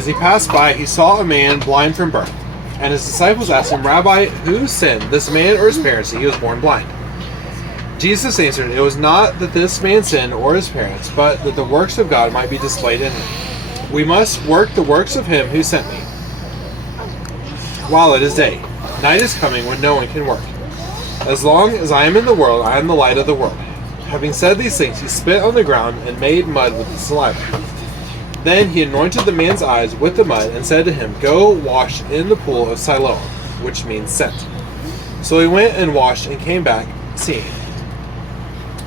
As he passed by, he saw a man blind from birth. And his disciples asked him, Rabbi, who sinned, this man or his parents, that he was born blind? Jesus answered, it was not that this man sinned or his parents, but that the works of God might be displayed in him. We must work the works of him who sent me, while it is day. Night is coming when no one can work. As long as I am in the world, I am the light of the world. Having said these things, he spit on the ground and made mud with his saliva. Then he anointed the man's eyes with the mud and said to him, go wash in the pool of Siloam, which means sent. So he went and washed and came back seeing.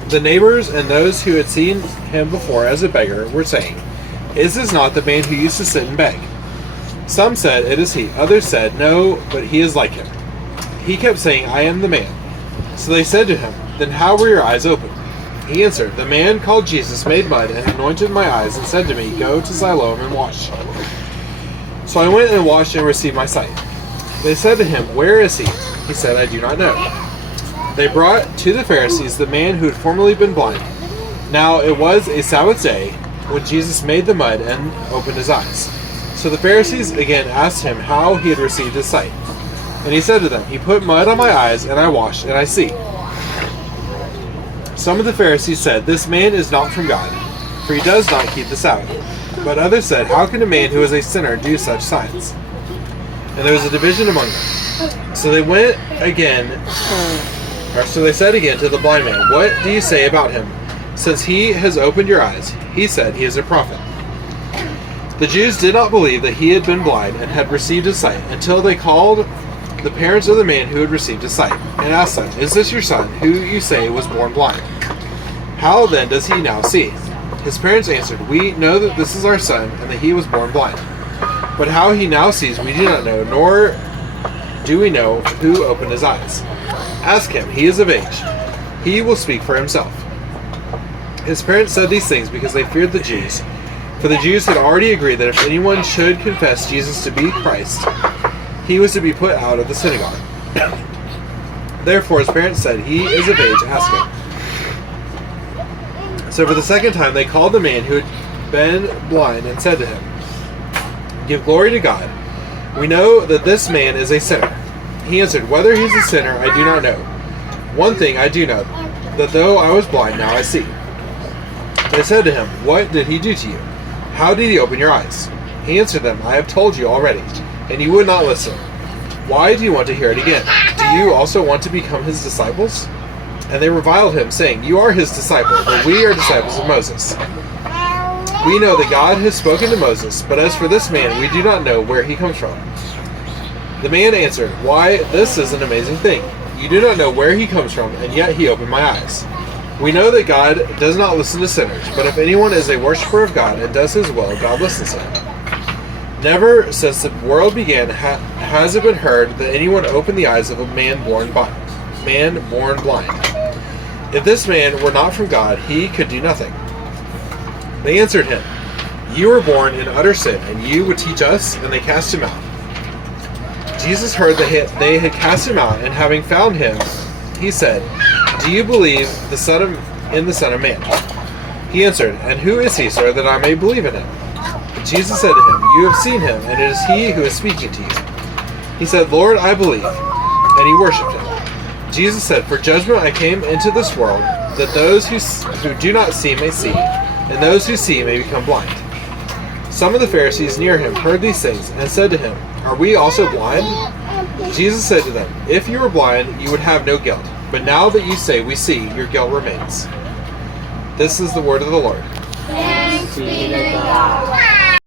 The neighbors and those who had seen him before as a beggar were saying, is this not the man who used to sit and beg? Some said, it is he. Others said, no, but he is like him. He kept saying, I am the man. So they said to him, then how were your eyes opened? He answered, the man called Jesus made mud and anointed my eyes and said to me, go to Siloam and wash. So I went and washed and received my sight. They said to him, where is he? He said, I do not know. They brought to the Pharisees the man who had formerly been blind. Now it was a Sabbath day when Jesus made the mud and opened his eyes. So the Pharisees again asked him how he had received his sight. And he said to them, he put mud on my eyes, and I washed, and I see. Some of the Pharisees said, this man is not from God, for he does not keep the Sabbath. But others said, how can a man who is a sinner do such signs? And there was a division among them. So they said again to the blind man, what do you say about him? Since he has opened your eyes, he said he is a prophet. The Jews did not believe that he had been blind and had received his sight until they called the parents of the man who had received his sight and asked them, is this your son who you say was born blind? How then does he now see? His parents answered, we know that this is our son and that he was born blind. But how he now sees we do not know, nor do we know who opened his eyes. Ask him, he is of age. He will speak for himself. His parents said these things because they feared the Jews. For the Jews had already agreed that if anyone should confess Jesus to be Christ, he was to be put out of the synagogue. Therefore his parents said, he is of age, ask him. So for the second time they called the man who had been blind and said to him, give glory to God. We know that this man is a sinner. He answered, whether he is a sinner I do not know. One thing I do know, that though I was blind, now I see. They said to him, what did he do to you? How did he open your eyes? He answered them, I have told you already, and you would not listen. Why do you want to hear it again? Do you also want to become his disciples? And they reviled him, saying, you are his disciple, but we are disciples of Moses. We know that God has spoken to Moses, but as for this man, we do not know where he comes from. The man answered, why, this is an amazing thing. You do not know where he comes from, and yet he opened my eyes. We know that God does not listen to sinners, but if anyone is a worshiper of God and does his will, God listens to him. Never since the world began has it been heard that anyone opened the eyes of a man born blind. If this man were not from God, he could do nothing. They answered him, you were born in utter sin, and you would teach us? And they cast him out. Jesus heard that they had cast him out, and having found him, he said, do you believe in the Son of Man? He answered, and who is he, sir, that I may believe in him? Jesus said to him, you have seen him, and it is he who is speaking to you. He said, Lord, I believe. And he worshipped him. Jesus said, for judgment I came into this world, that those who do not see may see, and those who see may become blind. Some of the Pharisees near him heard these things, and said to him, are we also blind? Jesus said to them, if you were blind, you would have no guilt. But now that you say we see, your guilt remains. This is the word of the Lord. Thanks be to God.